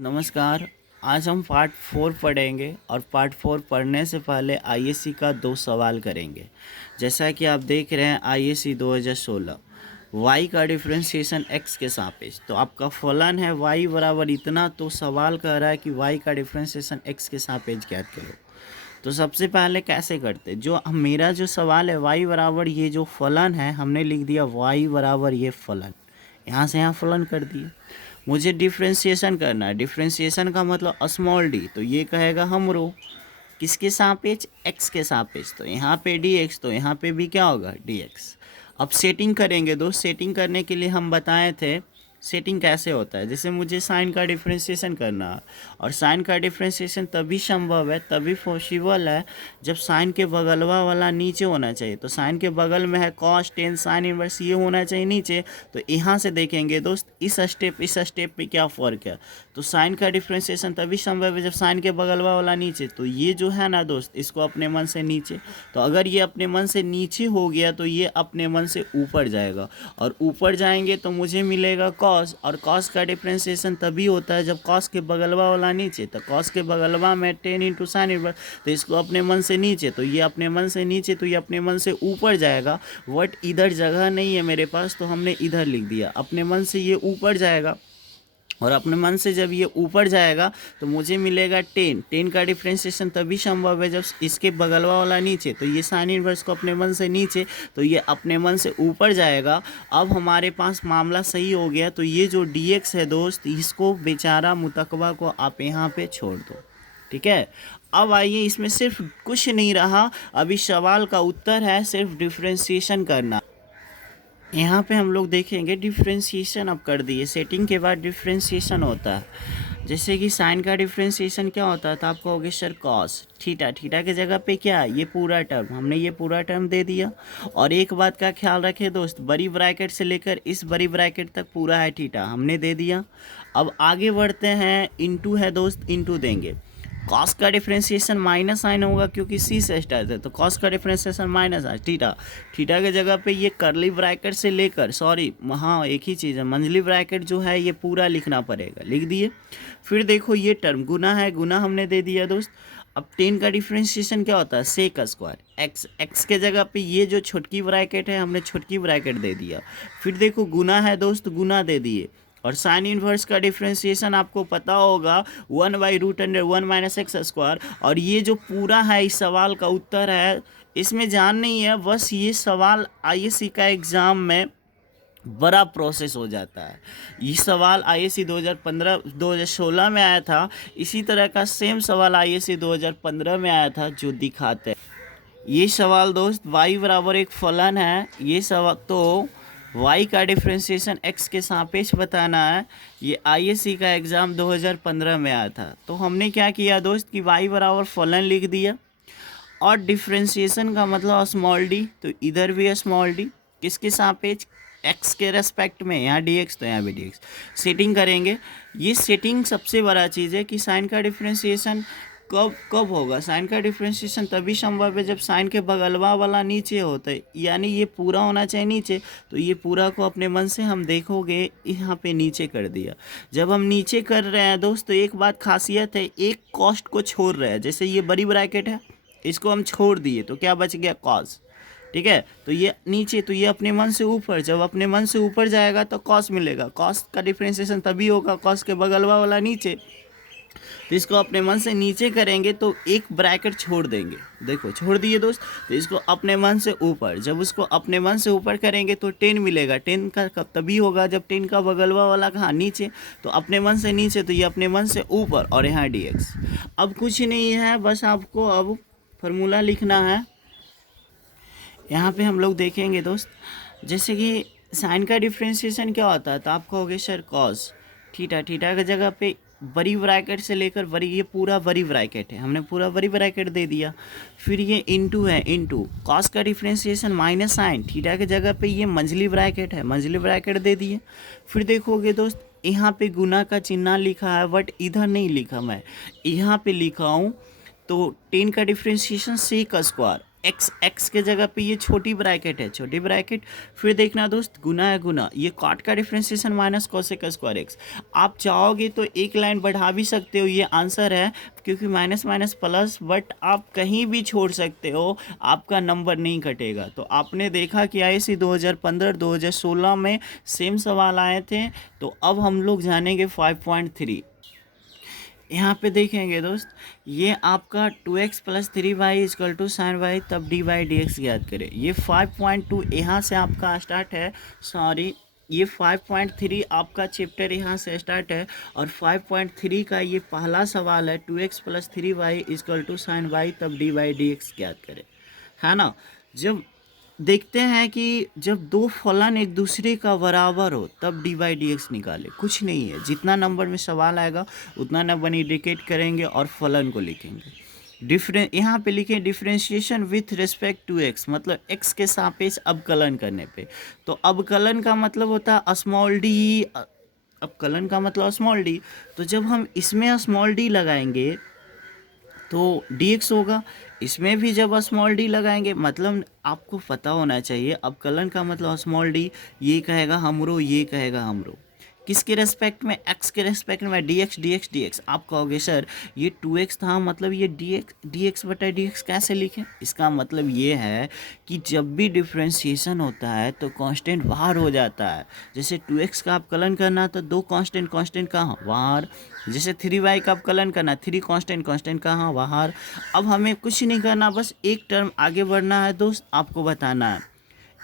नमस्कार। आज हम पार्ट 4 पढ़ेंगे और पार्ट 4 पढ़ने से पहले आईएससी का 2 सवाल करेंगे। जैसा कि आप देख रहे हैं आईएससी 2016 y का डिफरेंशिएशन x के सापेक्ष, तो आपका फलन है y बराबर इतना, तो सवाल कह रहा है कि y का डिफरेंशिएशन x के सापेक्ष ज्ञात करो। तो सबसे पहले कैसे करते, जो मेरा जो सवाल है y बराबर ये जो फलन है हमने लिख दिया y बराबर ये फलन, यहाँ से यहाँ फलन कर दिए। मुझे डिफ्रेंशिएशन करना है, डिफ्रेंशिएशन का मतलब स्मॉल डी, तो ये कहेगा हम रो किसके सापेक्ष, x के सापेक्ष, तो यहाँ पे dx, तो यहाँ पे भी क्या होगा dx। अब सेटिंग करेंगे दोस्त। सेटिंग करने के लिए हम बताए थे सेटिंग कैसे होता है। जैसे मुझे साइन का डिफ्रेंशिएशन करना है, और साइन का डिफ्रेंशिएशन तभी संभव है, तभी पॉसिबल है जब साइन के बगलवा वाला नीचे होना चाहिए। तो साइन के बगल में है कॉस टेन साइन इनवर्स, ये होना चाहिए नीचे। तो यहाँ से देखेंगे दोस्त इस स्टेप पे क्या फ़र्क है। तो साइन का डिफ्रेंशिएशन तभी संभव है जब साइन के बगलवा वाला नीचे, तो ये जो है ना दोस्त, इसको अपने मन से नीचे, तो अगर ये अपने मन से नीचे हो गया तो ये अपने मन से ऊपर जाएगा, और ऊपर जाएंगे तो मुझे मिलेगा कॉस, और कॉस का डिफ्रेंशिएशन तभी होता है जब कॉस के बगलवा वाला नीचे। तो कॉस के बगलवा में 10 इंटू साइन इनवर्स, तो इसको अपने मन से नीचे, तो ये अपने मन से नीचे, तो ये अपने मन से ऊपर जाएगा। बट इधर जगह नहीं है मेरे पास, तो हमने इधर लिख दिया, अपने मन से ये ऊपर जाएगा, और अपने मन से जब ये ऊपर जाएगा तो मुझे मिलेगा 10 का डिफ्रेंशिएशन तभी संभव है जब इसके बगलवा वाला नीचे, तो ये साइन इनवर्स को अपने मन से नीचे, तो ये अपने मन से ऊपर जाएगा। अब हमारे पास मामला सही हो गया। तो ये जो dx है दोस्त, इसको बेचारा मुतकबा को आप यहाँ पे छोड़ दो, ठीक है। अब आइए, इसमें सिर्फ कुछ नहीं रहा, अभी सवाल का उत्तर है सिर्फ डिफ्रेंशिएशन करना। यहाँ पे हम लोग देखेंगे डिफ्रेंशिएशन अब कर दिए। सेटिंग के बाद डिफ्रेंशिएशन होता है। जैसे कि साइन का डिफ्रेंशिएशन क्या होता है, तो आप कहोगे सर कॉस थीटा, थीटा के जगह पे क्या है, ये पूरा टर्म, हमने ये पूरा टर्म दे दिया। और एक बात का ख्याल रखें दोस्त, बड़ी ब्रैकेट से लेकर इस बड़ी ब्रैकेट तक पूरा है थीटा, हमने दे दिया। अब आगे बढ़ते हैं, इंटू है दोस्त, इंटू देंगे। कॉस का डिफ्रेंशिएशन माइनस साइन होगा क्योंकि सी से स्टार्ट है, तो कॉस का डिफ्रेंशिएशन माइनस है थीटा। थीटा के जगह पे ये करली ब्रैकेट से लेकर, सॉरी हाँ एक ही चीज़ है, मंझली ब्रैकेट जो है ये पूरा लिखना पड़ेगा, लिख दिए। फिर देखो ये टर्म गुना है, गुना हमने दे दिया दोस्त। अब 10 का डिफ्रेंशिएशन क्या होता है, सेक स्क्वायर एक्स, एक्स के जगह पे ये जो छोटकी ब्रैकेट है हमने छोटकी ब्रैकेट दे दिया। फिर देखो गुना है दोस्त, गुना दे दिए। और साइन इनवर्स का डिफ्रेंशिएशन आपको पता होगा 1/√1 माइनस एक्स स्क्वायर, और ये जो पूरा है इस सवाल का उत्तर है। इसमें जान नहीं है, बस ये सवाल आईएससी का एग्ज़ाम में बड़ा प्रोसेस हो जाता है। ये सवाल आईएससी 2016 में आया था, इसी तरह का सेम सवाल आईएससी 2015 में आया था जो दिखाते हैं। ये सवाल दोस्त y बराबर एक फलन है, ये सवाल तो y का डिफ्रेंशिएशन x के सापेक्ष बताना है। ये आईएससी का एग्ज़ाम 2015 में आया था। तो हमने क्या किया दोस्त कि y बराबर फलन लिख दिया, और डिफ्रेंशिएशन का मतलब स्मॉल डी, तो इधर भी स्मॉल डी किसके सापेक्ष, x के रेस्पेक्ट में, यहाँ dx तो यहाँ भी dx। सेटिंग करेंगे। ये सेटिंग सबसे बड़ा चीज़ है कि साइन का डिफ्रेंशिएशन कब होगा। साइन का डिफ्रेंशिएशन तभी संभव है जब साइन के बगलवा वाला नीचे होता है, यानी ये पूरा होना चाहिए नीचे, तो ये पूरा को अपने मन से हम देखोगे यहाँ पे नीचे कर दिया। जब हम नीचे कर रहे हैं दोस्त, तो एक बात खासियत है, एक कॉस्ट को छोड़ रहे हैं। जैसे ये बड़ी ब्रैकेट है, इसको हम छोड़ दिए तो क्या बच गया, कॉस, ठीक है। तो ये नीचे, तो ये अपने मन से ऊपर, जब अपने मन से ऊपर जाएगा तो कॉस मिलेगा। कॉस का डिफ्रेंशिएशन तभी होगा कॉस के बगलवा वाला नीचे, तो इसको अपने मन से नीचे करेंगे तो एक ब्रैकेट छोड़ देंगे, देखो छोड़ दिए दोस्त। तो इसको अपने मन से ऊपर, जब उसको अपने मन से ऊपर करेंगे तो 10 मिलेगा। 10 का कब तभी होगा जब 10 का बगलवा वाला कहाँ, नीचे, तो अपने मन से नीचे, तो ये अपने मन से ऊपर, और यहाँ dx। अब कुछ नहीं है, बस आपको अब फार्मूला लिखना है। यहाँ पे हम लोग देखेंगे दोस्त, जैसे कि साइन का डिफ्रेंशिएशन क्या होता है, तो आप कहोगे सर कॉस थीटा, थीटा की जगह पे बड़ी ब्रैकेट से लेकर बड़ी, ये पूरा बड़ी ब्रैकेट है, हमने पूरा बड़ी ब्रैकेट दे दिया। फिर ये इंटू है, इंटू कॉस का डिफ्रेंशिएशन माइनस साइन, थीटा की जगह पे ये मंझली ब्रैकेट है, मंझली ब्रैकेट दे दिए। फिर देखोगे दोस्त यहाँ पे गुना का चिन्ह लिखा है, बट इधर नहीं लिखा, मैं यहाँ पे लिखा हूँ। तो 10 का differentiation sec square, X X के जगह पे ये छोटी ब्रैकेट है, छोटी ब्रैकेट, फिर देखना दोस्त गुना है गुना, ये कॉट का differentiation minus cosec square x. आप चाहोगे तो एक लाइन बढ़ा भी सकते हो, ये आंसर है, क्योंकि माइनस माइनस प्लस, बट आप कहीं भी छोड़ सकते हो, आपका नंबर नहीं कटेगा। तो आपने देखा कि आईएससी 2015 2016 में सेम सवाल आए थे। तो अब हम लोग जानेंगे 5.3। यहाँ पे देखेंगे दोस्त, ये आपका 2x plus 3y is equal to sine Y, तब डी वाई डी एक्स याद करें। ये 5.2 यहाँ से आपका स्टार्ट है, सॉरी ये 5.3 आपका चैप्टर यहाँ से स्टार्ट है, और 5.3 का ये पहला सवाल है, 2x plus 3y is equal to sine Y, तब डी वाई डी एक्स याद करें, है ना। जब देखते हैं कि जब दो फलन एक दूसरे का बराबर हो तब डी वाई डी एक्स निकाले, कुछ नहीं है, जितना नंबर में सवाल आएगा उतना नंबर इंडिकेट करेंगे और फलन को लिखेंगे। यहाँ पे लिखें differentiation with respect to X, मतलब एक्स के सापेक्ष अवकलन करने पे। तो अवकलन का मतलब होता है स्मॉल डी, अवकलन का मतलब स्मॉल डी। तो जब हम इसमें स्मॉल डी लगाएंगे तो dx होगा, इसमें भी जब स्मॉल डी लगाएंगे, मतलब आपको पता होना चाहिए अवकलन का मतलब स्मॉल डी, ये कहेगा हमरो, ये कहेगा हमरो, किसके रेस्पेक्ट में, x के रेस्पेक्ट में, dx dx dx। आप कहोगे सर ये 2x था, मतलब ये dx बटा dx कैसे लिखें। इसका मतलब ये है कि जब भी डिफ्रेंशिएशन होता है तो कांस्टेंट बाहर हो जाता है। जैसे 2x का अवकलन करना तो दो कांस्टेंट कहाँ बाहर, जैसे 3y का अवकलन करना 3 कांस्टेंट कहाँ बाहर। अब हमें कुछ नहीं करना, बस एक टर्म आगे बढ़ना है दोस्त, आपको बताना है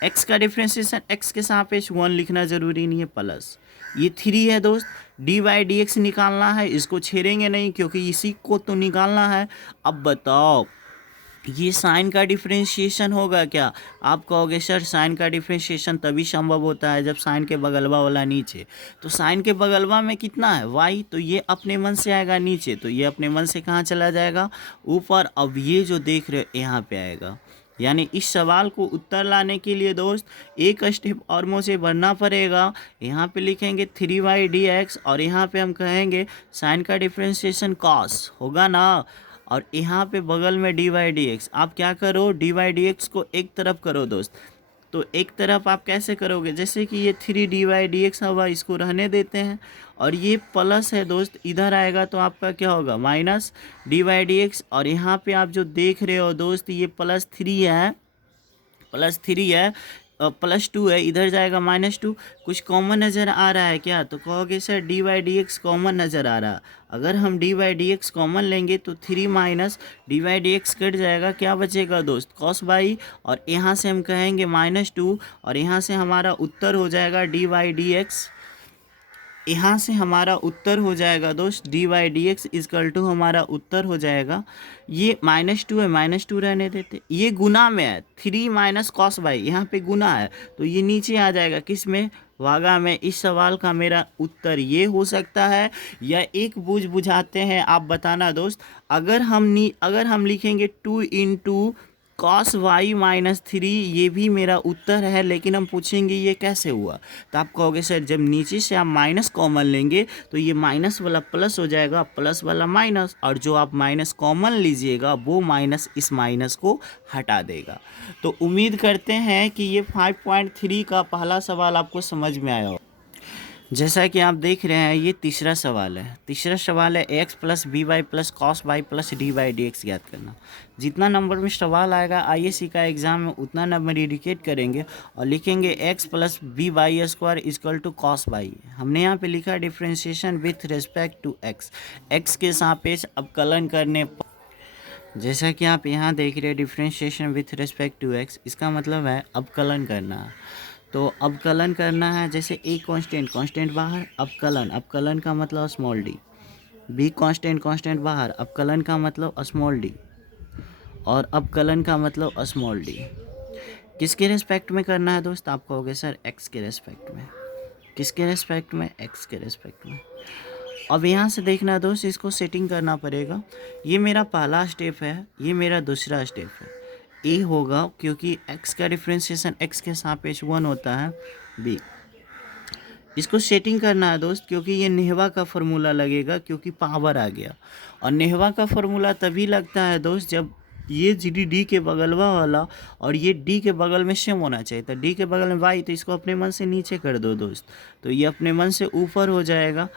x का डिफ्रेंशिएशन x के सापेक्ष 1 लिखना ज़रूरी नहीं है, प्लस ये 3 है दोस्त, डी वाई डी एक्स निकालना है, इसको छेड़ेंगे नहीं क्योंकि इसी को तो निकालना है। अब बताओ ये साइन का डिफ्रेंशिएशन होगा क्या। आप कहोगे सर साइन का डिफ्रेंशिएशन तभी संभव होता है जब साइन के बगलवा वाला नीचे, तो साइन के बगलवा में कितना है y, तो ये अपने मन से आएगा नीचे, तो ये अपने मन से कहाँ चला जाएगा ऊपर। अब ये जो देख रहे हो यहाँ पे आएगा, यानी इस सवाल को उत्तर लाने के लिए दोस्त एक स्टेप और मुझे बढ़ना पड़ेगा। यहाँ पे लिखेंगे 3y dx, और यहाँ पे हम कहेंगे साइन का डिफ्रेंशिएशन कॉस होगा ना, और यहाँ पे बगल में डी वाई डी एक्स। आप क्या करो, डी वाई डी एक्स को एक तरफ करो दोस्त। तो एक तरफ आप कैसे करोगे, जैसे कि ये 3 डी वाई डी एक्स हुआ, इसको रहने देते हैं, और ये प्लस है दोस्त, इधर आएगा तो आपका क्या होगा minus D Y D X. और यहाँ पे आप जो देख रहे हो दोस्त ये +3 है, +3 है, +2 है, इधर जाएगा -2। कुछ कॉमन नज़र आ रहा है क्या, तो कहोगे sir D Y D x common नज़र आ रहा। अगर हम D Y D x common लेंगे तो 3 minus D Y D X cut जाएगा, क्या बचेगा दोस्त कॉस बाई, और यहाँ से हम कहेंगे -2, और यहाँ से हमारा उत्तर हो जाएगा डी वाई डी एक्स। यहाँ से हमारा उत्तर हो जाएगा दोस्त D Y D X is equal to, हमारा उत्तर हो जाएगा, ये -2 है, -2 रहने देते, ये गुना में है 3 माइनस कॉस बाई, यहाँ पे गुना है तो ये नीचे आ जाएगा किस में, वागा में। इस सवाल का मेरा उत्तर ये हो सकता है, या एक बुझाते हैं आप बताना दोस्त। अगर हम लिखेंगे 2 इंटू कॉस वाई -3, ये भी मेरा उत्तर है, लेकिन हम पूछेंगे ये कैसे हुआ, तो आप कहोगे सर जब नीचे से आप माइनस कॉमन लेंगे तो ये माइनस वाला प्लस हो जाएगा, प्लस वाला माइनस, और जो आप माइनस कॉमन लीजिएगा वो माइनस इस माइनस को हटा देगा। तो उम्मीद करते हैं कि ये 5.3 का पहला सवाल आपको समझ में आया हो। जैसा कि आप देख रहे हैं ये तीसरा सवाल है, x plus B Y plus cos Y plus D Y D X याद करना। जितना नंबर में सवाल आएगा आईएससी का एग्ज़ाम में उतना नंबर इंडिकेट करेंगे और लिखेंगे x plus B Y square is equal to cos Y. हमने यहाँ पे लिखा differentiation with respect to x के सापेक्ष अवकलन करने पर। जैसा कि आप यहाँ देख रहे हैं differentiation with respect to x, इसका मतलब है अवकलन करना। तो अवकलन करना है, जैसे एक कांस्टेंट बाहर, अवकलन का मतलब स्मॉल डी, बी कांस्टेंट बाहर, अवकलन का मतलब स्मॉल डी, और अवकलन का मतलब स्मॉल डी। किसके रेस्पेक्ट में करना है दोस्त, आप कहोगे सर एक्स के रेस्पेक्ट में। किसके रेस्पेक्ट में, एक्स के रेस्पेक्ट में। अब यहाँ से देखना दोस्त, इसको सेटिंग करना पड़ेगा। ये मेरा पहला स्टेप है, ये मेरा दूसरा स्टेप है। ए होगा क्योंकि x का डिफ्रेंशिएशन x के सापेक्ष 1 होता है। बी, इसको सेटिंग करना है दोस्त, क्योंकि ये नेहवा का फार्मूला लगेगा, क्योंकि पावर आ गया। और नेहवा का फार्मूला तभी लगता है दोस्त जब ये जी डी के बगलवा वाला और ये डी के बगल में सेम होना चाहिए था। डी के बगल में वाई, तो इसको अपने मन से नीचे कर दो दोस्त, तो ये अपने मन से ऊपर हो जाएगा।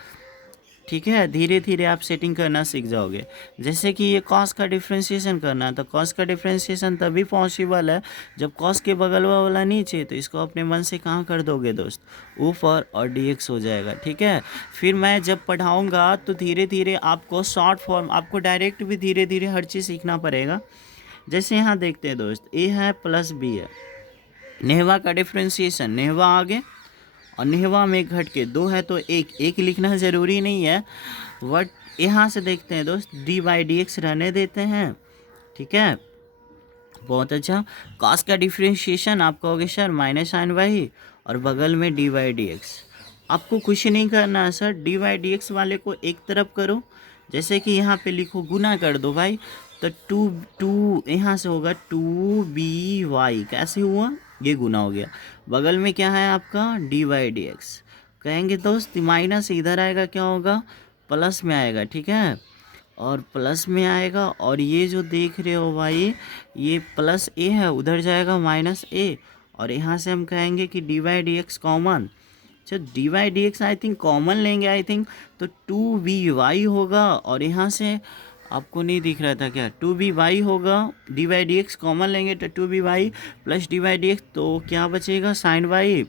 ठीक है, धीरे धीरे आप सेटिंग करना सीख जाओगे। जैसे कि ये कॉस का डिफ्रेंशिएशन करना है, तो कॉस का डिफ्रेंशिएशन तभी पॉसिबल है जब कॉस के बगल वाला नीचे, तो इसको अपने मन से कहाँ कर दोगे दोस्त, ऊपर, और डीएक्स हो जाएगा। ठीक है, फिर मैं जब पढ़ाऊँगा तो धीरे धीरे आपको शॉर्ट फॉर्म, आपको डायरेक्ट भी धीरे धीरे हर चीज़ सीखना पड़ेगा। जैसे यहाँ देखते हैं दोस्त, ए है प्लस बी है, नेहवा का डिफ्रेंशिएशन, नेहवा आगे और नेहवा में घट के दो है तो एक लिखना ज़रूरी नहीं है, बट यहाँ से देखते हैं दोस्त, डी बाई डी एक्स रहने देते हैं। ठीक है, बहुत अच्छा। कॉस का डिफ्रेंशिएशन आप कहोगे सर माइनस साइन वाई और बगल में डी बाई डी एक्स। आपको कुछ नहीं करना है sir, D by D x वाले को एक तरफ करो, जैसे कि यहाँ पे लिखो गुना कर दो भाई, तो टू यहाँ से होगा 2by, कैसे हुआ, ये गुना हो गया, बगल में क्या है आपका डी बाई डी एक्स। कहेंगे दोस्त माइनस इधर आएगा, क्या होगा, प्लस में आएगा। ठीक है, और प्लस में आएगा, और ये जो देख रहे हो भाई, ये प्लस ए है, उधर जाएगा माइनस ए, और यहाँ से हम कहेंगे कि d by D x common. अच्छा, d by D x I think common लेंगे आई थिंक, तो 2by होगा, और यहाँ से आपको नहीं दिख रहा था क्या, 2by होगा, D by D x common लेंगे तो 2by plus D by D x, तो क्या बचेगा साइन वाई,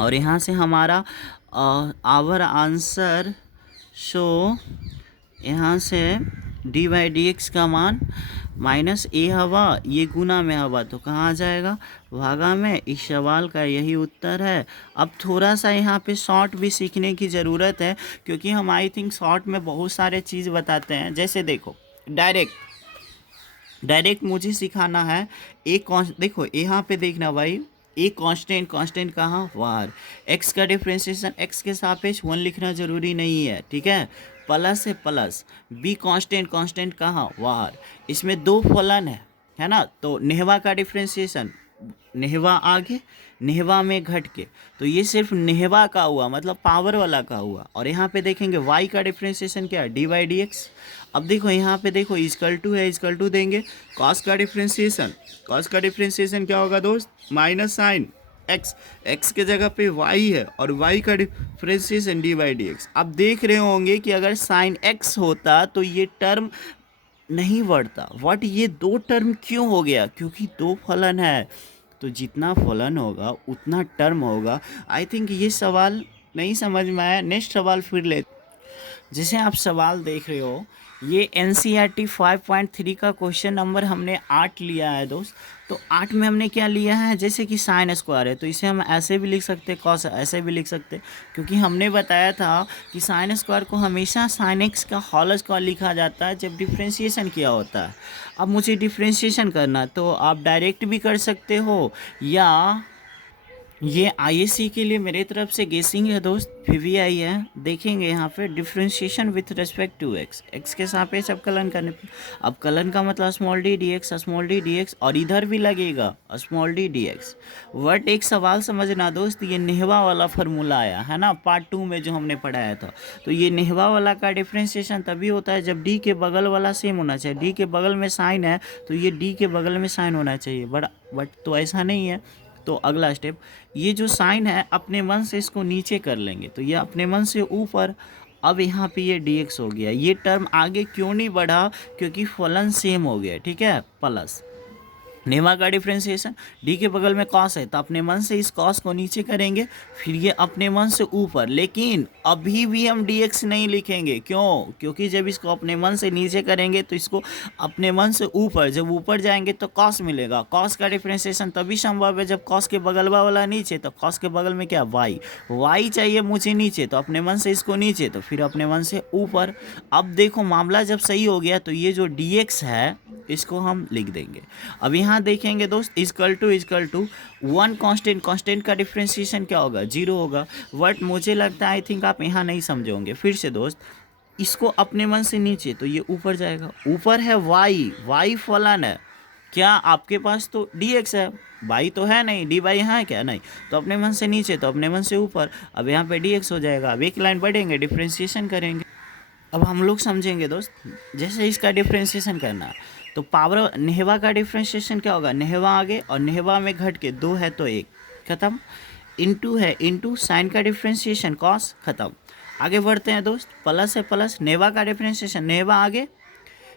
और यहाँ से हमारा आवर आंसर शो, यहाँ से डी बाई डी एक्स का मान माइनस ए हवा, ये गुना में हवा, तो कहाँ आ जाएगा, भागा में। इस सवाल का यही उत्तर है। अब थोड़ा सा यहाँ पे शॉर्ट भी सीखने की ज़रूरत है, क्योंकि हम आई थिंक शॉर्ट में बहुत सारे चीज़ बताते हैं। जैसे देखो डायरेक्ट मुझे सिखाना है, एक देखो यहाँ पे देखना भाई, एक कांस्टेंट कहाँ, वार, एक्स का डिफ्रेंशिएशन एक्स के सापेक्ष 1 लिखना ज़रूरी नहीं है। ठीक है, प्लस है प्लस, बी कांस्टेंट कहाँ, वार, इसमें दो फलन है ना, तो नेहवा का डिफ्रेंशिएशन, नेहवा आगे नेहवा में घट के, तो ये सिर्फ नेहवा का हुआ, मतलब पावर वाला का हुआ। और यहाँ पे देखेंगे वाई का डिफ्रेंशिएशन क्या है, डी बाई डी एक्स। अब देखो यहाँ पे देखो इक्वल टू है, इक्वल टू देंगे, कॉस का डिफ्रेंशिएशन क्या होगा दोस्त, माइनस साइन एक्स के जगह पे वाई है, और वाई का differentiation D by D x. अब देख रहे होंगे कि अगर साइन एक्स होता तो ये टर्म नहीं बढ़ता, बट ये दो टर्म क्यों हो गया, क्योंकि दो फलन है, तो जितना फलन होगा उतना टर्म होगा। आई थिंक ये सवाल नहीं समझ में आया, नेक्स्ट सवाल फिर ले। जैसे आप सवाल देख रहे हो, ये NCERT 5.3 का क्वेश्चन नंबर हमने 8 लिया है दोस्त। तो 8 में हमने क्या लिया है, जैसे कि साइन स्क्वायर है, तो इसे हम ऐसे भी लिख सकते, कॉस ऐसे भी लिख सकते, क्योंकि हमने बताया था कि साइन स्क्वायर को हमेशा साइन एक्स का होल स्क्वायर लिखा जाता है जब डिफ्रेंशिएशन किया होता है। अब मुझे डिफ्रेंशिएशन करना, तो आप डायरेक्ट भी कर सकते हो, या ये ISC के लिए मेरे तरफ से गेसिंग है दोस्त, PVI है। देखेंगे यहाँ पे differentiation with respect to X के सापेक्ष अवकलन करने पे, अब कलन का मतलब स्मॉल डी डी एक्स, और इधर भी लगेगा small D D x. But एक सवाल समझना दोस्त, ये नेहवा वाला फार्मूला आया है ना पार्ट 2 में जो हमने पढ़ाया था, तो ये नेहवा वाला का डिफ्रेंशिएशन तभी होता है जब डी के बगल वाला सेम होना चाहिए। डी के बगल में साइन है तो ये डी के बगल में साइन होना चाहिए, बट तो ऐसा नहीं है। तो अगला स्टेप, ये जो साइन है अपने मन से इसको नीचे कर लेंगे, तो ये अपने मन से ऊपर। अब यहाँ पे ये dx हो गया, ये टर्म आगे क्यों नहीं बढ़ा, क्योंकि फलन सेम हो गया। ठीक है, प्लस नेमा का डिफ्रेंशिएशन, डी के बगल में कॉस है तो अपने मन से इस कॉस को नीचे करेंगे, फिर ये अपने मन से ऊपर। लेकिन अभी भी हम dx नहीं लिखेंगे, क्यों, क्योंकि जब इसको अपने मन से नीचे करेंगे तो इसको अपने मन से ऊपर, जब ऊपर जाएंगे तो कॉस मिलेगा। कॉस का डिफ्रेंशिएशन तभी संभव है जब कॉस के बगल वाला नीचे, तो कॉस के बगल में क्या, वाई चाहिए मुझे नीचे, तो अपने मन से इसको नीचे, तो फिर अपने मन से ऊपर। अब देखो मामला जब सही हो गया तो ये जो dx है इसको हम लिख देंगे। अब यहाँ देखेंगे दोस्त, इक्वल टू 1 कांस्टेंट का डिफ्रेंशिएशन क्या होगा, 0 होगा। बट मुझे लगता है आई थिंक आप यहाँ नहीं समझोगे। फिर से दोस्त, इसको अपने मन से नीचे, तो ये ऊपर जाएगा, ऊपर है वाई फलन है, क्या आपके पास तो dx है, बाई तो है नहीं, डी बाई यहाँ है क्या, नहीं, तो अपने मन से नीचे तो अपने मन से ऊपर। अब यहाँ पे dx हो जाएगा। अब एक लाइन बढ़ेंगे, डिफ्रेंशिएशन करेंगे। अब हम लोग समझेंगे दोस्त, जैसे इसका डिफ्रेंशिएशन करना है तो पावर नेहवा का डिफ्रेंशिएशन क्या होगा, नेहवा आगे और नेहवा में घट के 2 है तो 1 खत्म, इनटू है इनटू साइन का डिफ्रेंशिएशन कॉस खत्म। आगे बढ़ते हैं दोस्त, प्लस है प्लस, नेहवा का डिफ्रेंशिएशन नेहवा आगे,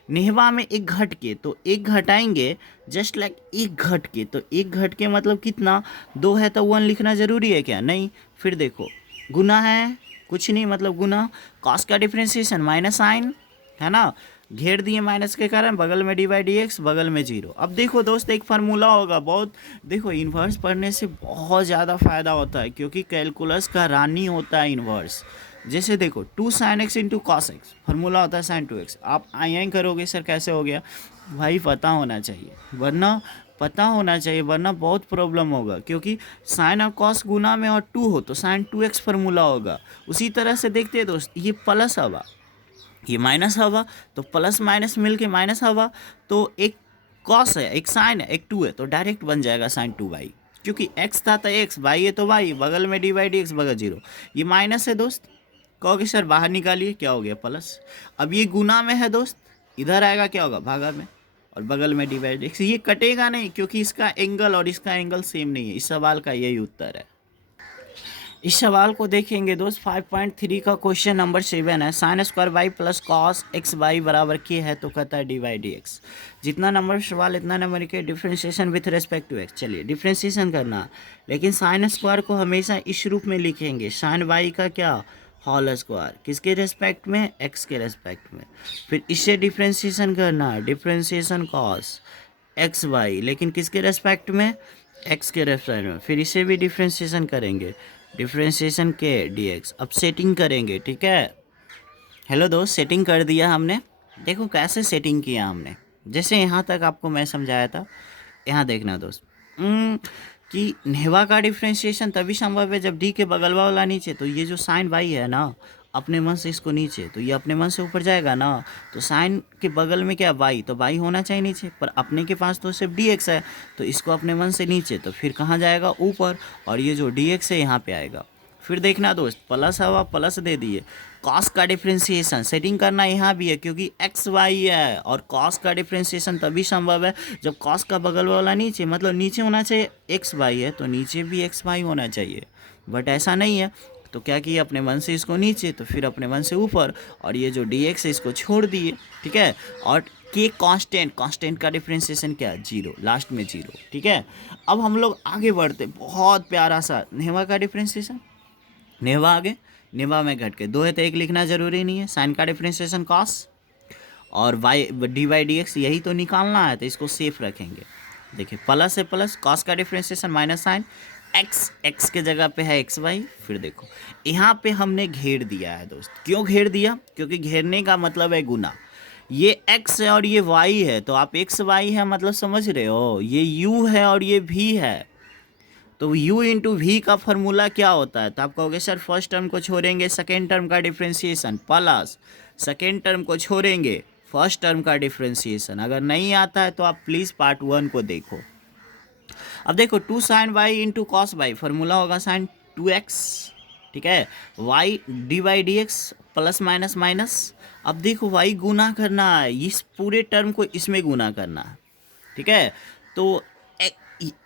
नेहवा में एक घट के तो एक घटाएंगे, जस्ट लाइक एक घट के, तो एक घट के मतलब कितना, 2 है तो 1 लिखना जरूरी है क्या, नहीं। फिर देखो गुना है, कुछ नहीं मतलब गुना, कॉस का डिफ्रेंशिएशन माइनस साइन है ना, घेर दिए माइनस के कारण, बगल में डी बाई डी एक्स, बगल में जीरो। अब देखो दोस्त एक फार्मूला होगा बहुत, देखो इन्वर्स पढ़ने से बहुत ज़्यादा फायदा होता है क्योंकि कैलकुलस का रानी होता है इन्वर्स। जैसे देखो 2 sine x into cos x, formula होता है साइन 2x। आप आई करोगे सर कैसे हो गया, भाई पता होना चाहिए, वरना बहुत प्रॉब्लम होगा, क्योंकि साइन और कॉस गुना में और 2 हो तो साइन 2x फार्मूला होगा। उसी तरह से देखते हैं दोस्त, ये प्लस हवा ये माइनस हवा, तो प्लस माइनस मिल के माइनस हवा, तो एक कॉस है एक साइन है एक 2 है तो डायरेक्ट बन जाएगा साइन 2y, क्योंकि x था तो x, y है तो y, बगल में डी बाई डी एक्स, बगल जीरो। ये माइनस है दोस्त, कहोगे सर बाहर निकालिए, क्या हो गया प्लस। अब ये गुना में है दोस्त, इधर आएगा क्या होगा भागा में, और बगल में डी बाई डी एक्स। ये कटेगा नहीं क्योंकि इसका एंगल और इसका एंगल सेम नहीं है। इस सवाल का यही उत्तर है। इस सवाल को देखेंगे दोस्त 5.3 का क्वेश्चन नंबर 7 है, sine square Y plus cos X Y बराबर के है तो कहता है डी वाई डी एक्स। जितना नंबर सवाल इतना नंबर के differentiation with respect to X. चलिए डिफ्रेंशिएशन करना, लेकिन साइन स्क्वायर को हमेशा इस रूप में लिखेंगे, साइन वाई का क्या होल स्क्वायर, किसके रेस्पेक्ट में, एक्स के रेस्पेक्ट में। फिर इससे डिफ्रेंशिएशन करना, डिफ्रेंशिएशन कॉस एक्स वाई, लेकिन किसके रेस्पेक्ट में, एक्स के रेस्पेक्ट में। फिर इसे भी डिफ्रेंशिएशन करेंगे, डिफ्रेंशिएशन के डी एक्स। अब सेटिंग करेंगे, ठीक है। हेलो दोस्त, सेटिंग कर दिया हमने। देखो कैसे सेटिंग किया हमने, जैसे यहाँ तक आपको मैं समझाया था। यहाँ देखना दोस्त कि नेहवा का डिफ्रेंशिएशन तभी संभव है जब डी के बगल वाला नीचे, तो ये जो साइन वाई है ना, अपने मन से इसको नीचे, तो ये अपने मन से ऊपर जाएगा ना, तो साइन के बगल में क्या वाई, तो वाई होना चाहिए नीचे, पर अपने के पास तो सिर्फ डी एक्स है, तो इसको अपने मन से नीचे, तो फिर कहाँ जाएगा ऊपर, और ये जो डी एक्स है यहाँ पे आएगा। फिर देखना दोस्त, प्लस हवा प्लस दे दिए, कॉस का डिफ्रेंशिएशन सेटिंग करना यहाँ भी है क्योंकि एक्स वाई है, और कॉस का डिफ्रेंशिएशन तभी संभव है जब कॉस का बगल वाला नीचे, मतलब नीचे होना चाहिए, एक्स वाई है तो नीचे भी एक्स वाई होना चाहिए, बट ऐसा नहीं है। तो क्या किया, अपने मन से इसको नीचे, तो फिर अपने मन से ऊपर, और ये जो डी एक्स है इसको छोड़ दिए, ठीक है। और के कांस्टेंट का डिफ्रेंशिएशन क्या, जीरो, लास्ट में जीरो, ठीक है। अब हम लोग आगे बढ़ते, बहुत प्यारा सा नेहवा का डिफ्रेंशिएशन, नेहवा आगे, नेहवा में घट के 2 है तो 1 लिखना जरूरी नहीं है। साइन का डिफ्रेंशिएशन कॉस, और Y D Y D X यही तो निकालना है, तो इसको सेफ रखेंगे। देखिए प्लस है प्लस, कॉस का डिफ्रेंशिएशन माइनस साइन एक्स के जगह पे है एक्स वाई। फिर देखो यहाँ पे हमने घेर दिया है दोस्त, क्यों घेर दिया, क्योंकि घेरने का मतलब है गुना। ये x है और ये y है, तो आप x y है मतलब समझ रहे हो, ये u है और ये v है, तो u इंटू वी का फॉर्मूला क्या होता है। तो आप कहोगे सर फर्स्ट टर्म को छोड़ेंगे सेकेंड टर्म का डिफ्रेंशिएशन, प्लस सेकेंड टर्म को छोड़ेंगे फर्स्ट टर्म का डिफ्रेंशिएशन। अगर नहीं आता है तो आप प्लीज़ पार्ट 1 को देखो। अब देखो 2 sine Y into cos Y, formula होगा साइन 2x, ठीक है, y D Y D X plus minus minus. अब देखो y गुना करना है, इस पूरे टर्म को इसमें गुना करना है, ठीक है। तो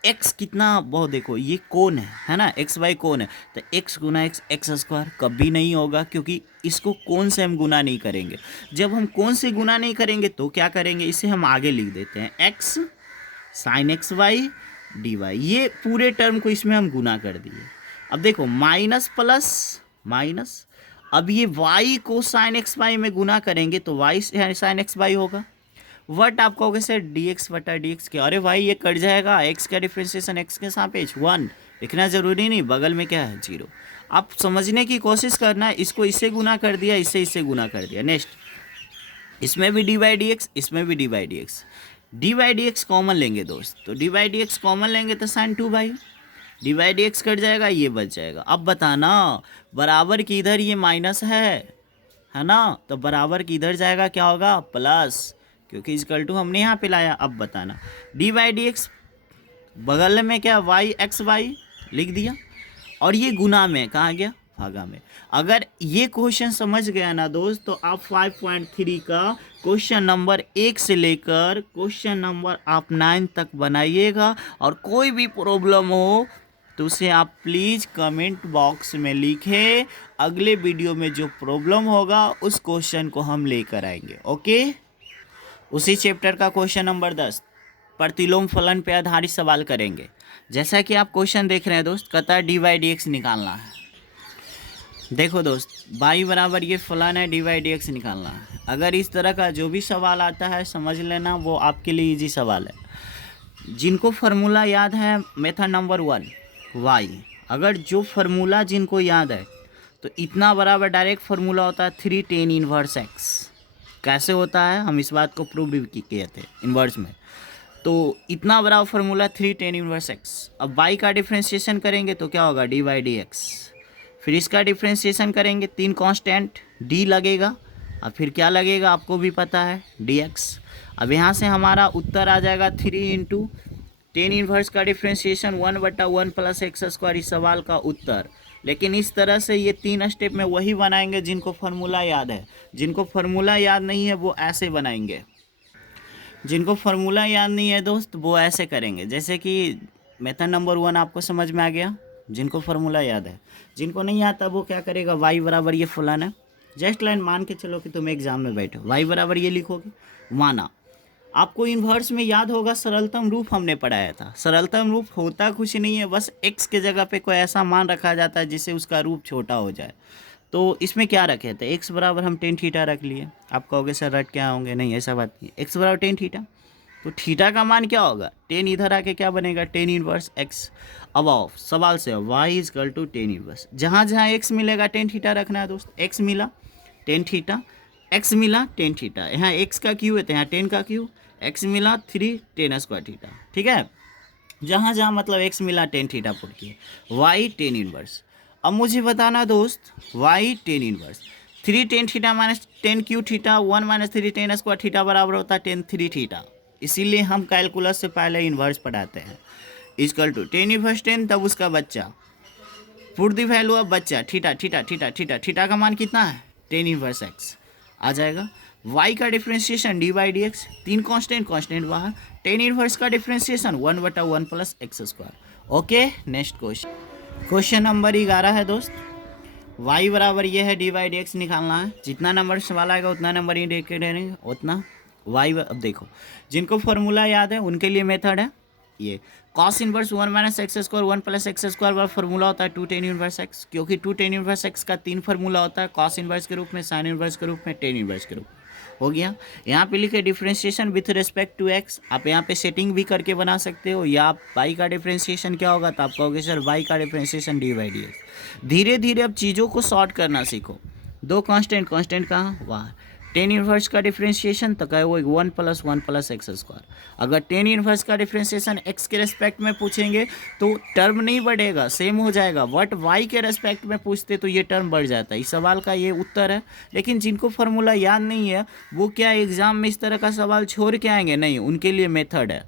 x कितना, बहुत देखो ये कोण है ना, एक्स वाई कोण है, तो x गुना एक्स एक्स स्क्वायर कभी नहीं होगा, क्योंकि इसको कोण से हम गुना नहीं करेंगे। जब हम कोण से गुना नहीं करेंगे तो क्या करेंगे, इसे हम आगे लिख देते हैं, x sine X Y D Y, ये पूरे टर्म को इसमें हम गुना कर दिए। अब देखो माइनस प्लस माइनस, अब ये y को साइन एक्स वाई में गुना करेंगे तो y साइन एक्स वाई होगा, वट आप कहोगे सर डी एक्स बटा डी एक्स के, अरे भाई ये कट जाएगा, x का डिफ्रेंशिएशन x के सापेक्ष 1 लिखना जरूरी नहीं, बगल में क्या है 0। आप समझने की कोशिश करना है, इसको इससे गुना कर दिया, इससे गुना कर दिया। नेक्स्ट इसमें भी डी बाई डी एक्स, इसमें भी D by D X, D by D x common लेंगे दोस्त, तो D by D x common लेंगे तो sine 2 by, D by D X cut जाएगा, ये बच जाएगा। अब बताना बराबर की इधर ये माइनस है ना, तो बराबर की इधर जाएगा क्या होगा प्लस, क्योंकि इक्वल टू हमने यहाँ पे लाया। अब बताना डी बाई डी एक्स बगल में क्या वाई एक्स वाई लिख दिया, और ये गुना में कहाँ गया भागा में। अगर ये क्वेश्चन समझ गया ना दोस्त, तो आप 5.3 का क्वेश्चन नंबर 1 से लेकर क्वेश्चन नंबर आप 9 तक बनाइएगा। और कोई भी प्रॉब्लम हो तो उसे आप प्लीज़ कमेंट बॉक्स में लिखें। अगले वीडियो में जो प्रॉब्लम होगा उस क्वेश्चन को हम लेकर आएंगे। ओके। उसी चैप्टर का क्वेश्चन नंबर 10 प्रतिलोम फलन पे आधारित सवाल करेंगे। जैसा कि आप क्वेश्चन देख रहे हैं दोस्त, कहता है डी बाई डी एक्स निकालना है। देखो दोस्त, बाई बराबर ये फलन है, डी बाई डी एक्स निकालना है। अगर इस तरह का जो भी सवाल आता है समझ लेना वो आपके लिए इजी सवाल है। जिनको फार्मूला याद है, मेथड नंबर 1 वाई, अगर जो फार्मूला जिनको याद है तो इतना बराबर डायरेक्ट फार्मूला होता है 3 tan इनवर्स एक्स। कैसे होता है, हम इस बात को प्रूव भी किए थे इन्वर्स में। तो इतना बड़ा फार्मूला 3 tan इनवर्स एक्स। अब y का डिफ्रेंशिएशन करेंगे तो क्या होगा, डी बाई डी एक्स। फिर इसका डिफ्रेंशिएशन करेंगे, 3 कांस्टेंट d लगेगा, और फिर क्या लगेगा आपको भी पता है, dx। अब यहाँ से हमारा उत्तर आ जाएगा 3 इंटू tan इनवर्स का डिफ्रेंशिएशन 1/1 प्लस एक्स स्क्वायर, इस सवाल का उत्तर। लेकिन इस तरह से ये 3 स्टेप में वही बनाएंगे जिनको फार्मूला याद है। जिनको फार्मूला याद नहीं है वो ऐसे बनाएंगे। जिनको फार्मूला याद नहीं है दोस्त वो ऐसे करेंगे। जैसे कि मेथड नंबर 1 आपको समझ में आ गया, जिनको फार्मूला याद है। जिनको नहीं आता वो क्या करेगा, वाई बराबर ये फलन है, जस्ट लाइन मान के चलो कि तुम एग्जाम में बैठो, वाई बराबर ये लिखोगे, माना। आपको इन्वर्स में याद होगा सरलतम रूप हमने पढ़ाया था। सरलतम रूप होता कुछ नहीं है, बस x के जगह पे कोई ऐसा मान रखा जाता है जिससे उसका रूप छोटा हो जाए। तो इसमें क्या रखे थे, x बराबर हम tan थीटा रख लिए। आप कहोगे सर रट क्या होंगे, नहीं ऐसा बात नहीं, x बराबर tan थीटा। तो थीटा का मान क्या होगा, tan इधर आके क्या बनेगा, tan इनवर्स x। अब आओ सवाल से, y is equal to tan inverse, जहाँ जहाँ x मिलेगा tan थीटा रखना है दोस्त। x मिला tan थीटा, x मिला tan थीटा, यहाँ x का क्यू है तो यहाँ tan का क्यू, x मिला 3 tan स्क्वायर थीटा। ठीक है, जहाँ जहाँ मतलब x मिला tan थीटा पुट किए, y tan इनवर्स। अब मुझे बताना दोस्त, y tan inverse 3 tan theta minus tan Q theta 1 minus 3 tan square theta बराबर होता है tan 3 थीटा। इसीलिए हम कैलकुलस से पहले इन्वर्स पढ़ाते हैं। Equal to tan inverse tan, तब उसका बच्चा, पुट द वैल्यू ऑफ बच्चा theta theta theta theta, theta का मान कितना है, tan इनवर्स x आ जाएगा। y का differentiation D by D x, 3 constant बाहर, tan इनवर्स का differentiation 1/1 plus x square. Okay, next question, question number 11 है दोस्त। y बराबर ये है, डी बाई डी एक्स निकालना है। जितना नंबर सवाल आएगा उतना नंबर इंडिकेट करेंगे उतना y। अब देखो, जिनको फार्मूला याद है उनके लिए मेथड है ये, cos inverse 1 minus x square 1 plus x square वाला फार्मूला होता है 2 tan इनवर्स एक्स। क्योंकि 2 tan इनवर्स एक्स का 3 फार्मूला होता है, कॉस इनवर्स के रूप में, साइन इनवर्स के रूप में, tan इनवर्स के रूप में। हो गया। यहाँ पे लिखे differentiation with respect to x, आप यहाँ पे सेटिंग भी करके बना सकते हो। या आप y का डिफ्रेंशिएशन क्या होगा, तो आप कहोगे सर y का differentiation D by D x. धीरे धीरे अब चीज़ों को सॉर्ट करना सीखो। 2 कांस्टेंट कहाँ वहाँ, tan इनवर्स का डिफ्रेंशिएशन तो कहे वो 1 प्लस एक्स स्क्वायर। अगर tan इनवर्स का डिफ्रेंशिएशन x के रेस्पेक्ट में पूछेंगे तो टर्म नहीं बढ़ेगा, सेम हो जाएगा। बट y के रेस्पेक्ट में पूछते तो ये टर्म बढ़ जाता है। इस सवाल का ये उत्तर है। लेकिन जिनको फार्मूला याद नहीं है वो क्या एग्जाम में इस तरह का सवाल छोड़ के आएंगे, नहीं, उनके लिए मेथड है।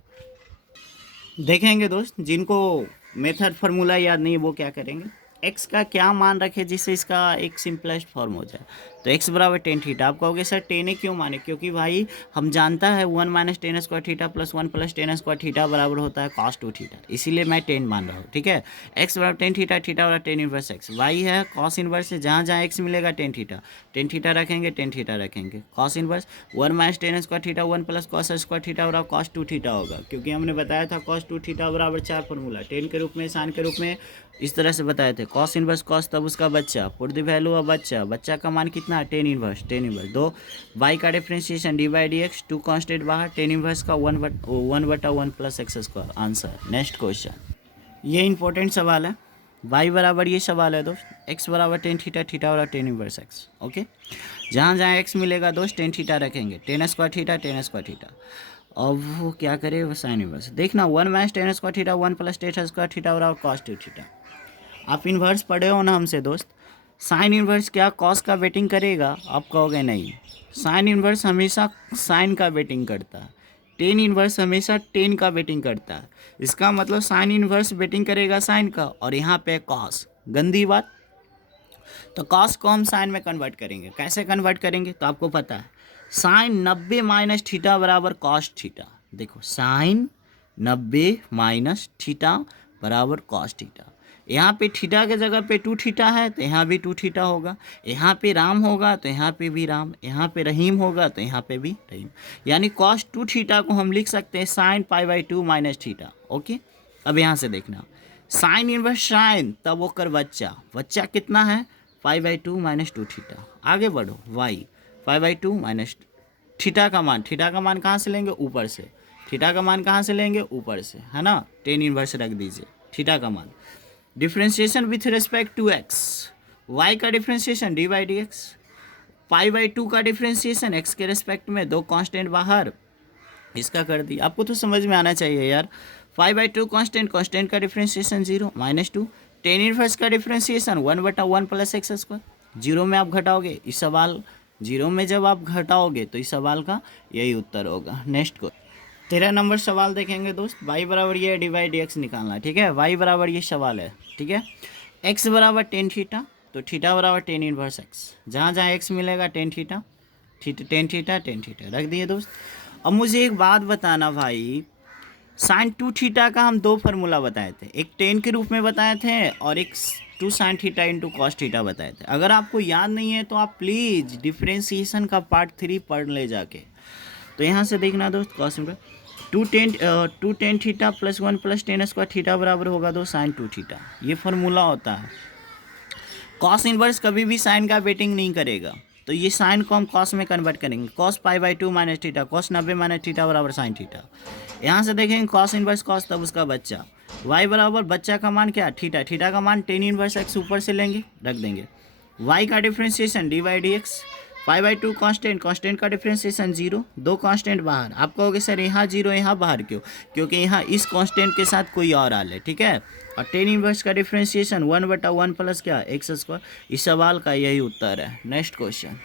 देखेंगे दोस्त, जिनको मेथड फार्मूला याद नहीं है वो क्या करेंगे, x का क्या मान रखे जिससे इसका एक सिंपलेस्ट फॉर्म हो जाए। तो x बराबर tan थीटा। आप कहोगे सर tan क्यों माने, क्योंकि भाई हम जानता है 1 minus tan square theta plus 1 plus tan square theta बराबर होता है cos 2 थीटा, इसीलिए मैं tan मान रहा हूँ। ठीक है, x बराबर tan थीटा, थीटा बराबर tan इनवर्स x, y है cos इनवर्स से, जहाँ जहाँ x मिलेगा tan थीटा रखेंगे, tan थीटा रखेंगे, cos inverse 1 minus tan square theta 1 plus cos square theta बराबर cos 2 थीटा होगा। क्योंकि हमने बताया था cos 2 थीटा बराबर 4 फार्मूला, tan के रूप में, साइन के रूप में, इस तरह से बताए थे। cos इनवर्स cos, तब उसका बच्चा, पुट द वैल्यू ऑफ बच्चा का मान कितना है, tan इनवर्स 2 y का differentiation D by D x, 2 constant बाहर, tan इनवर्स का 1/1 plus x square answer. Next question, ये इंपॉर्टेंट सवाल है। y बराबर ये सवाल है दोस्त, x बराबर tan थीटा, थीटा बराबर tan इनवर्स x। ओके, जहाँ जहाँ x मिलेगा दोस्त tan थीटा रखेंगे, tan स्क्वायर थीटा। अब वो क्या करे, वो साइन इनवर्स देखना, 1 minus tan square theta 1 plus tan square theta बराबर cos 2 थीटा। आप इन्वर्स पढ़े हो ना हमसे दोस्त, साइन इन्वर्स क्या कॉस का वेटिंग करेगा, आप कहोगे नहीं, साइन इन्वर्स हमेशा साइन का वेटिंग करता है, टेन इन्वर्स हमेशा टेन का वेटिंग करता है। इसका मतलब साइन इन्वर्स वेटिंग करेगा साइन का, और यहाँ पे कॉस, गंदी बात। तो कॉस को हम साइन में कन्वर्ट करेंगे। कैसे कन्वर्ट करेंगे तो आपको पता है, साइन 90 माइनस थीटा बराबर कॉस थीटा। देखो साइन 90 माइनस थीटा बराबर कॉस थीटा। यहाँ पे थीटा के जगह पे 2 थीटा है तो यहाँ भी 2 थीटा होगा। यहाँ पे राम होगा तो यहाँ पे भी राम, यहाँ पे रहीम होगा तो यहाँ पे भी रहीम। यानी कॉस 2 थीटा को हम लिख सकते हैं साइन π/2 माइनस थीटा। ओके, अब यहाँ से देखना, साइन इनवर्स साइन तब वो कर बच्चा कितना है π/2 माइनस 2 थीटा। आगे बढ़ो, वाई π/2 माइनस थीटा का मान कहाँ से लेंगे, ऊपर से। थीटा का मान कहाँ से लेंगे, ऊपर से, है ना। टेन इनवर्स रख दीजिए थीटा का मान। Differentiation with respect to x, y का डिफ्रेंशिएशन dy/dx, π/2 का डिफ्रेंशिएशन एक्स के रिस्पेक्ट में, दो कांस्टेंट बाहर, इसका कर दिया। आपको तो समझ में आना चाहिए यार। 5/2 कांस्टेंट का डिफ्रेंशिएशन 0 -2, टेन इनवर्स का differentiation 1/1 plus x square. Zero में आप घटाओगे, इस सवाल जीरो में जब आप घटाओगे तो इस सवाल का यही उत्तर होगा। नेक्स्ट को 13 नंबर सवाल देखेंगे दोस्त। y बराबर ये dy/dx निकालना है, ठीक है। y बराबर ये सवाल है, ठीक है। x बराबर टेन थीटा, तो थीटा बराबर टेन इनवर्स x, जहाँ जहाँ x मिलेगा टेन थीटा रख दिए दोस्त। अब मुझे एक बात बताना भाई, साइन 2 थीटा का हम दो फार्मूला बताए थे, एक टेन के रूप में बताए थे और एक 2 sine theta into cos theta बताए थे। अगर आपको याद नहीं है तो आप प्लीज़ डिफ्रेंशिएशन का पार्ट 3 पढ़ ले जाके। तो यहाँ से देखना दोस्त, cos 2 tan theta plus 1 plus ten square theta बराबर होगा 2 साइन 2 थीटा। ये फार्मूला होता है। कॉस इनवर्स कभी भी साइन का वेटिंग नहीं करेगा, तो ये साइन को हम कॉस में कन्वर्ट करेंगे। Cos π/2 minus theta, cos 90 minus theta बराबर साइन थीटा। यहाँ से देखेंगे कॉस इनवर्स कॉस तब उसका बच्चा, y बराबर बच्चा का मान क्या, थीटा का मान टेन इनवर्स x ऊपर से लेंगे, रख देंगे। y का डिफ्रेंशिएशन dy/dx, π/2 कांस्टेंट का डिफ्रेंशिएशन 0, दो कांस्टेंट बाहर। आप कहोगे सर यहाँ 0 यहाँ बाहर क्यों, क्योंकि यहाँ इस कांस्टेंट के साथ कोई और आ ले, ठीक है। और टेन इनवर्स का डिफ्रेंशिएशन 1/1 प्लस क्या, एक्स स्क्वायर। इस सवाल का यही उत्तर है। नेक्स्ट क्वेश्चन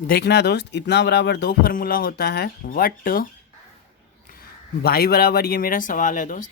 देखना दोस्त, इतना बराबर दो फार्मूला होता है। वट y बराबर ये मेरा सवाल है दोस्त।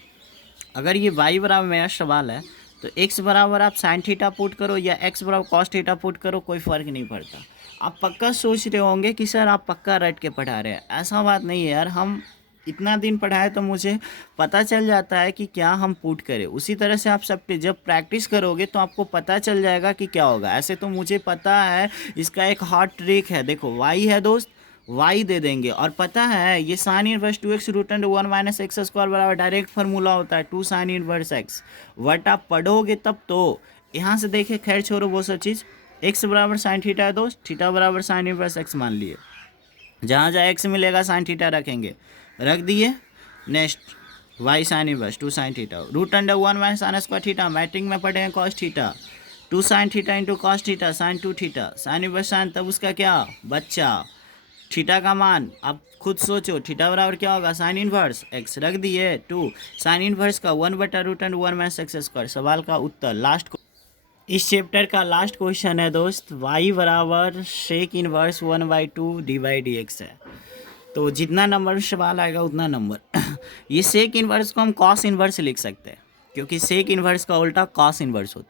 अगर ये y बराबर मेरा सवाल है तो x बराबर आप साइन थीटा पुट करो या x बराबर कॉस थीटा पुट करो, कोई फ़र्क नहीं पड़ता। आप पक्का सोच रहे होंगे कि सर आप पक्का रट के पढ़ा रहे हैं, ऐसा बात नहीं है यार। हम इतना दिन पढ़ाए तो मुझे पता चल जाता है कि क्या हम पुट करें। उसी तरह से आप सब जब प्रैक्टिस करोगे तो आपको पता चल जाएगा कि क्या होगा। ऐसे तो मुझे पता है, इसका एक हॉट ट्रिक है। देखो y है दोस्त, y दे देंगे और पता है ये sine inverse 2x root under 1 minus x square बराबर डायरेक्ट फार्मूला होता है 2 साइन इनवर्स x। वट आप पढ़ोगे तब तो। यहाँ से देखिए, खैर छोड़ो वो सब चीज़। x बराबर साइन थीटा है दोस्त, थीटा बराबर साइन इनवर्स x मान लिए, जहाँ जहाँ x मिलेगा साइन थीटा रखेंगे, रख दिए। Next y sine inverse 2 sine theta root under 1 minus sine square theta, matric में पढ़ेंगे cos theta, 2 sine theta into cos theta sine 2 theta, sine inverse sine तब उसका क्या बच्चा। थीटा का मान आप खुद सोचो, थीटा बराबर क्या होगा साइन इनवर्स x, रख दिए 2 साइन इनवर्स का 1/√1 माइनस एक्स स्क्वायर। सवाल का उत्तर लास्ट इस चैप्टर का लास्ट क्वेश्चन है दोस्त, y बराबर सेक इनवर्स 1/2 dy/dx है। तो जितना नंबर सवाल आएगा उतना नंबर ये सेक इनवर्स को हम कॉस इनवर्स लिख सकते हैं, क्योंकि सेक इनवर्स का उल्टा कॉस इनवर्स होता है।